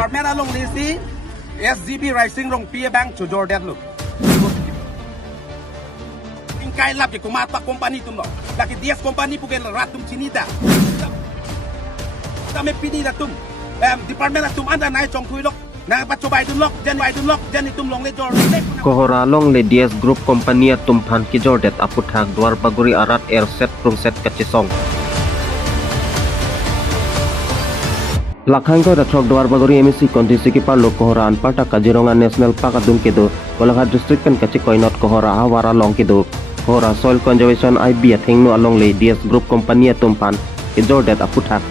department along lisi SGB rising rong pia bank to Jordan look. Ingkai lap ke kumata company tum lo. Laki dias company pugen ratum cinita. Kami pilih datum. Department atum anda naik cong tuilok. Nang pacoba idun lok jan itum long le Jordan. Kohora long le DS Group Company atum phan ki jordet aputhak dwar baguri arat air set prung set kachisong. Lakhang ko datrok dwar baguri MSC kondisi ki parlo Kohora anpata Kajironga National Park adum kedo Golaghat district kan kachi koinot Kohora hawara long kedo Kohora soil conservation IB athengno along le DS Group Company atum phan ki jordet aputhak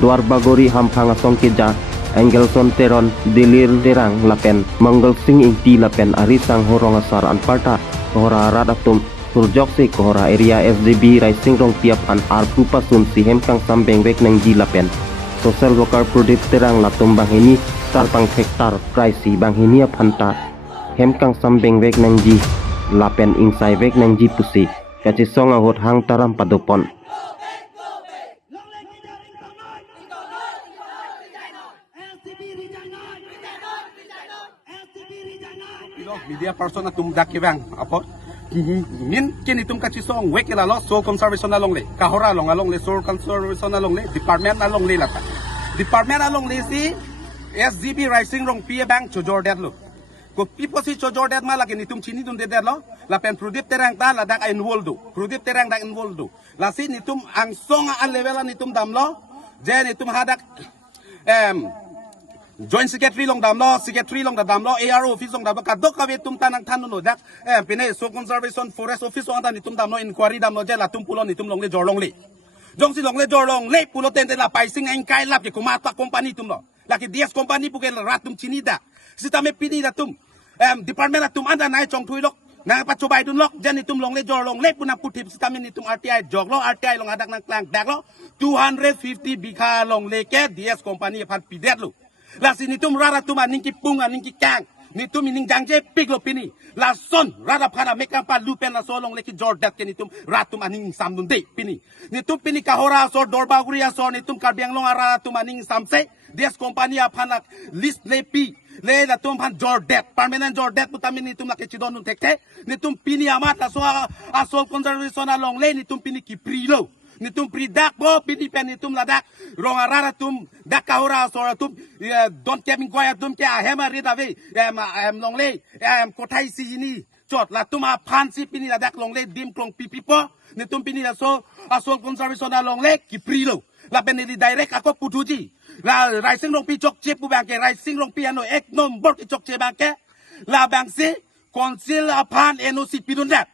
dwar baguri hamphanga song ki ja Engelson Teron Dilir Terang Lapen Mangal Singh Inti Lapen Arisang Horong Asar Anparta Kohora Radatum Surjokse Kohora area SGB Rising Rong Piapan Arpu Pasun Sihem Kang Sambeng Wek Nang Ji Lapen Social Worker Prodip Terang Latum Banghini Tarpang Hektar Praisi Banghini Apanta Hem Kang Sambeng Wek Nang Ji Lapen Ingsai Wek Nang Ji Pusi Kaci Song Ahot Hang Taram Padopon Media person na tum dakibang apo min kini tum kachisong wek ila lo soil conservation along le Kahora along le soil conservation along le department along le lata department along le si SGB rising rong pia bank to Jordan lo ko pipo si to Jordan ma lagi ni tum chini dun de lo la pen product terang ta la dak involved product terang dak involved la si ni tum ang song al level ni tum dam lo je ni tum hadak Joint Secretary long damlo, Secretary long damlo, ARO office long damlo, kadok kawe tum tanang tanuno dak, pine so conservation forest office long tan nitum damlo inquiry damlo je la tum pulon nitum long le jorlong le. Jong si long le jorlong le pulo tende la paising ang kai lap ke kumata company tum lo. Laki DS company pukel ratum chinida. Si tame pini datum, department atum anda naik cong tuilok. Nang pacoba idun lok jan nitum long le jorlong le punang putip si tame nitum RTI joglo, RTI long adak nang klang dak lo, 250 bika long le ke DS company pan pidet lo. La sini tum rara tuma ningki punga ningki kang ni tum ning jangje piglo pini la son rara phana meka pa lupen la solong leki jordat ke ni tum ratum aning samdun de pini ni tum pini Kahora so dorba guria so ni tum karbiang long rara tum aning samse des company phana list lepi le la tum phan jordat permanent jordat putamin ni tum la ke chidon nun tekte ni tum pini amat la so asol conservation along le ni tum pini ki prilo ni tum pridak bo pini pen ni tum ladak rong arara tum dak Kahora so tum don keming goya tum ke ahema rida ve long le kothai si ni chot la tum a phan si pini ladak long le dim klong pipi po ni tum pini la so asol conservation long le ki prilo la pen ni direct ako putuji la rising rong pi chok che pu bang ke rising rong pi ano ek number ki chok che bang ke la bang si konsil aphan NOC pidun dak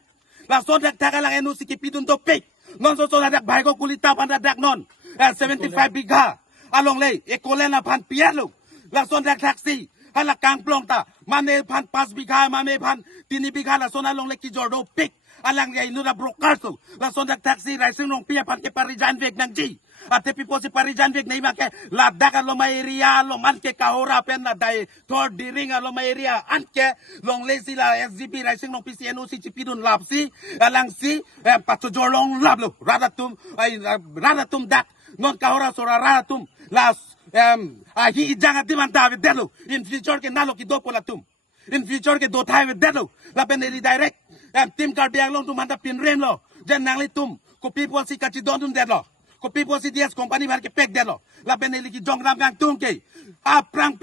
la so dak tagalang NOC ki pidun to pek non so ladak bhai ko kulita pan dak non 75 bigha along le ekolen pan pialo la son dak taxi hala kang plong ta mane pan 5 bigha mane pan 3 bigha la son along le ki jordo pik alang ya inu la broker so la son dak taxi rising rong pia pan ke parijan vek nang ji ate pipo si parijan vek nei make la dak lo ma area lo man ke Kahora pen na dai thor diring lo ma area anke long le si la SGB rising rong PCNO si chipidun lap si alang si pato jorlong lap lo radatum dak non Kahora so radatum la hi janga dimanta ve delo in future ke nalo ki do polatum in future ke do thai ve delo la pen direct tim karbiang long tum manda pin rem lo jan nang le tum ko people si kachi don dun delo ko people si DS company har ke pek delo la pen ki jong ram gang tum ke a prang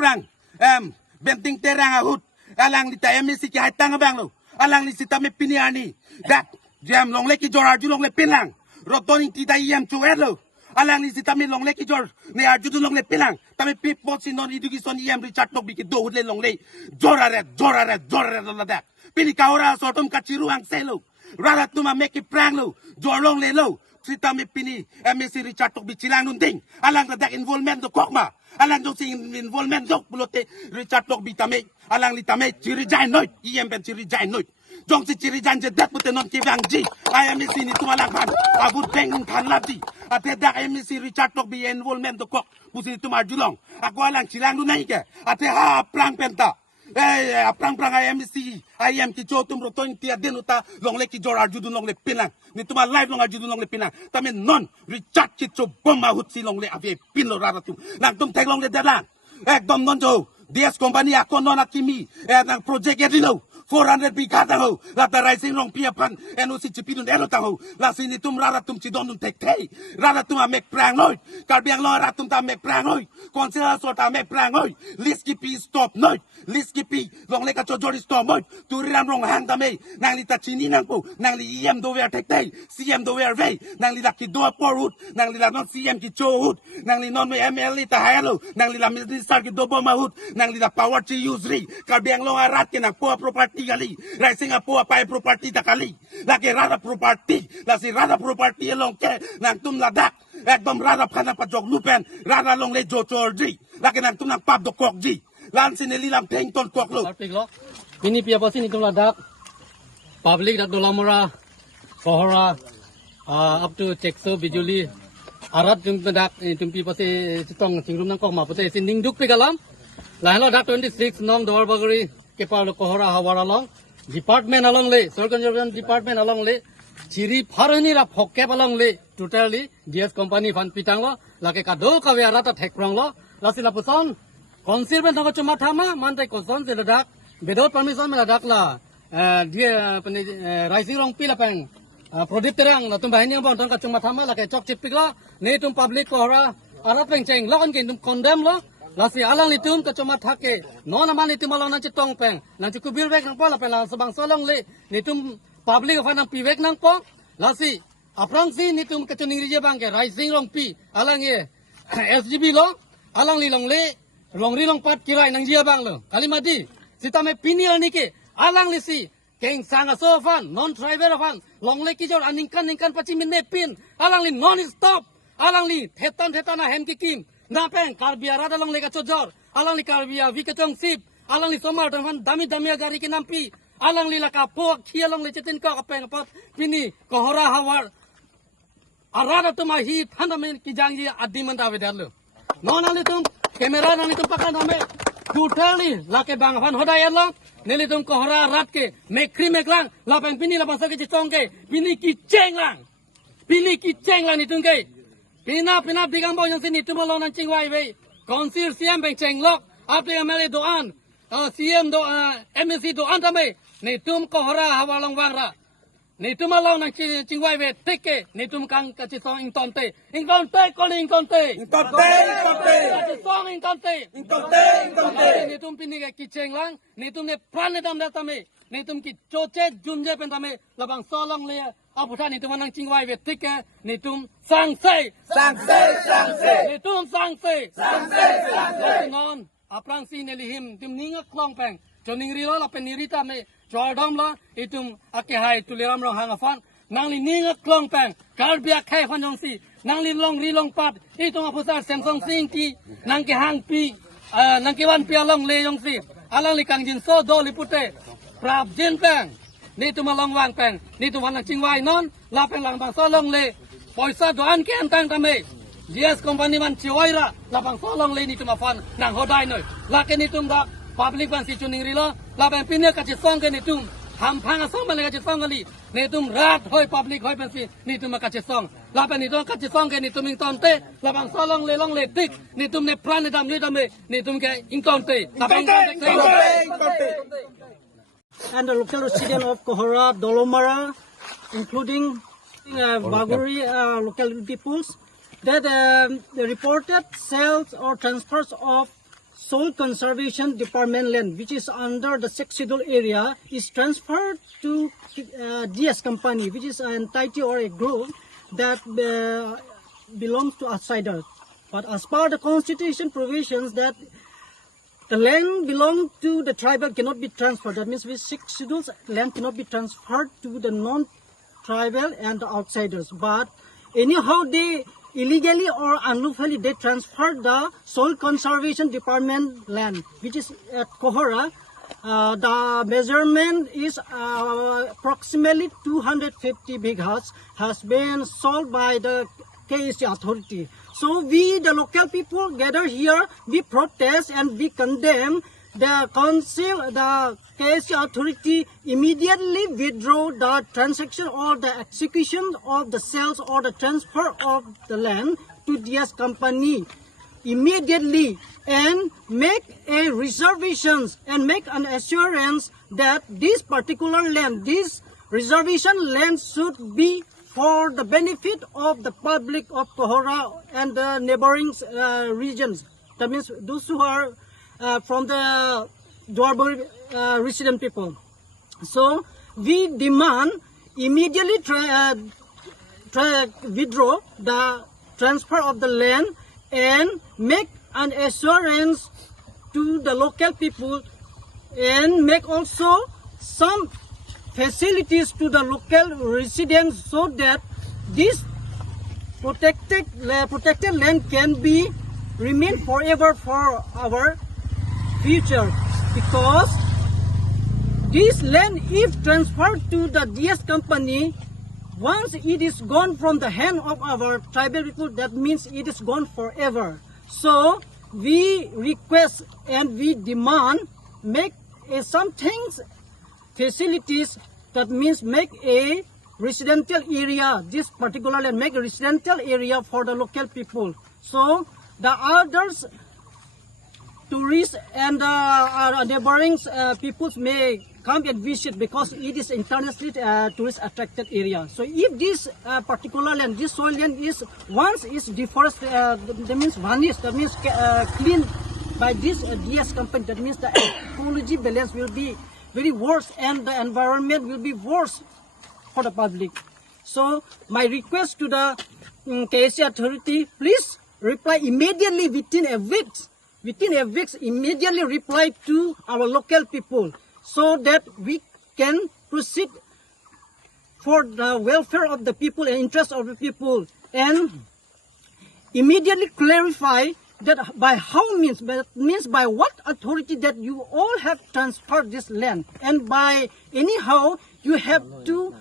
benting terang ahut alang li ta MSC ki haitang bang lo alang li sitame piniani dak jam long le ki jorar ju long le pinlang rotoning ti da yam chu lo alang ni sitame long le ki jor ne arju long le pinlang tame people si non education yam Richard tok bi ki do le long le jorare la dak pini Kahora sotum kachiru ang selo rara tuma make prang lo jorlong le lo sitame pini MSC Richard tok bi chilang nun ding alang dak involvement do kokma alang do sing involvement dok bulote Richard tok bi tame alang li tame chiri jain noit yam ben chiri jain noit jong si chiri jain je dat pute non ki bang ji MSC ni tumalak ban abut beng kan labdi ate dak MSC Richard tok bi involvement do kok pusi tumar julong ako alang chilang nun nai ke ate ha prang penta prang MSC IM ki chotum roton ti adenuta long le ki jor arjudun long le pinang ni tuma live long arjudun long le pinang tame non Richard ki cho bomba hutsi long le ave pin lo raratum lang tum tek long le dalang ekdom non jo DS company akon non akimi nang project edilo 400 biga tahu la tarai sing rong pia pan enu si chipidun enu tahu la sini tum rara tum chidon nun tek tei rara tum amek prang noi karbiang lo rara tum ta mek prang noi konsela so ta mek prang noi liski pi stop noi liski pi long leka chojori stop noi tu ram rong hang ta me nang li ta chini nang pu nang li em do wer tek tei cm do wer vei nang li la ki do por hut nang li la non cm ki cho hut nang li non me ml ta hayalo nang li la minister ki do bo ma hut nang li la power chi use ri karbiang lo arat ke nang po property kali rising up po pai property ta kali la ke rada property la si rada property long ke nang tum la dak ekdom rada phana pa jok lupen rada long le jo chor ji la ke nang tum nang pap do kok ji lan sin li lam theng ton kok lo ini pia pasi ni tum la dak public dak dolamora kohora up to chekso bijuli arat tum dak tum pi pasi tong singrum nang kok ma pate sin ning duk pe galam la hello dak 26 nong dor bagari ke par kohora hawara long department along le soil conservation department along le chiri pharani ra phokke along le totally ds company fan pitang lo la ke ka do ka we ara ta thek prong lo la sila puson conservation nang chuma thama man tai koson se dak without permission me dak la dia pani rising rong pi la pang prodip terang la tum bahini bon tong ka chuma thama la ke chok chipik lo ne tum public kohora ara peng cheng lo on ke tum condemn lo lasi alang litum ke cuma thake non aman litum alang nanti tong peng nanti kubil bek nang pola pelang sebang solong le litum public of nang piwek nang po lasi aprang si litum ke tuning rije bang ke rising long pi alang ye sgb lo alang li long le long ri long pat kirai nang jia bang lo kalimati sita me pini ani ke alang li si keng sanga so fan non tribal fan long le ki jor aningkan pachi min ne pin alang li non stop alang li thetan na hen ki kim na peng karbia rada long lega chojor alang li karbia vikatong sip alang li somar tan dami gari ki nampi alang li laka pok khia long le chetin ka peng pat pini kohora hawar arada tuma hi thanda men ki jangji adi man da vedalo non ali tum kamera nani tum pakan hame totally lake bang fan hoda yalo neli tum kohora rat ke mekri meklang la peng pini la basa ke chong ke pini ki chenglang ni tum ke Pina bigang boy yang sini tu malau nan cingwai wei. Konsir CM beng cenglok. Apa yang mele doan. CM do MSC doan tamai. Ni tum kohora hawalong wangra. Ni tum malau nan cingwai wei. Teke. Ni tum kang kacisong ingtonte. Ingtonte koli ingtonte. Kacisong ingtonte. Ni tum pini ke kiceng lang. Ni tum ne pran dam tamai. Ni tum ki choche jumje pen tamai. Labang solong le. Abu thani tu manang cingwai wei teke. Ni tum sang say. Ni tum sang say. Non aprang si nelihim tum ninga klong peng. Joning rilo la penirita me jordom la itum ake hai tuliram rong hangafan. Nang li ninga klong peng. Karbia khai fan jong si. Nang li long rilong pat. Itung apusar Samsung sing ki. Nang ke hang pi. Nang ke wan pi along le jong si. Alang li kang jin so do li pute. Prap jin peng. Ni tu malong wang peng. Ni tu wanang cingwai non. La peng lang bang solong le. Poisa doan ke antang tame. DS company man ciwaira. La bang solong le ni tu mafan. Nang hodai noi. La ke ni tum dak. Public ban si chuning rilo. La bang pinnya kaci song ke ni tum. Ham phang asong bang le kaci song kali. Ni tum rat hoi public hoi ban si. Ni tum kaci song. La bang ni tum kaci song ke ni tum ing ton te. La bang solong le long le tik. Ni tum ne pran dam ni dam ni tum ke ing ton te. La bang and the local resident of Kohora, Dolomara, including Baguri local peoples, that the reported sales or transfers of Soil Conservation Department land, which is under the 6th schedule area, is transferred to DS company, which is an entity or a group that belongs to outsiders. But as per the constitution provisions that the land belong to the tribal cannot be transferred. That means with 6 schedules, land cannot be transferred to the non-tribal and the outsiders. But anyhow, they illegally or unlawfully they transferred the Soil Conservation Department land, which is at Kohora. The measurement is approximately 250 bighas, has been sold by the KSC authority. So we, the local people, gather here, we protest and we condemn the council, the KSC authority immediately withdraw the transaction or the execution of the sales or the transfer of the land to DS company. immediately and make a reservations and make an assurance that this particular land, this reservation land should be for the benefit of the public of Kohora and the neighboring regions. That means those who are from the Dwarbori resident people. So we demand immediately withdraw the transfer of the land and make an assurance to the local people and make also some facilities to the local residents so that this protected land can be remain forever for our future, because this land, if transferred to the DS company, once it is gone from the hand of our tribal people, that means it is gone forever. So we request and we demand make some things facilities, that means make a residential area, this particular land, make a residential area for the local people. So the others tourists and neighboring peoples may come and visit, because it is internationally tourist attracted area. So if this particular land, this soil land is once is deforested, that means vanished, that means cleaned by this DS company, that means the ecology balance will be very worse and the environment will be worse for the public. So my request to the KSC authority, please reply immediately within a week. Within a week, immediately reply to our local people so that we can proceed for the welfare of the people and interest of the people, and immediately clarify that by how means, but means by what authority that you all have transferred this land, and by anyhow you have to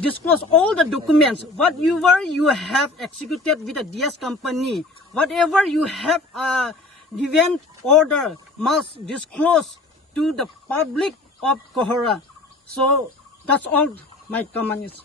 disclose all the documents, whatever you have executed with the DS company, whatever you have given order must disclose to the public of Kohora. So that's all my comment is.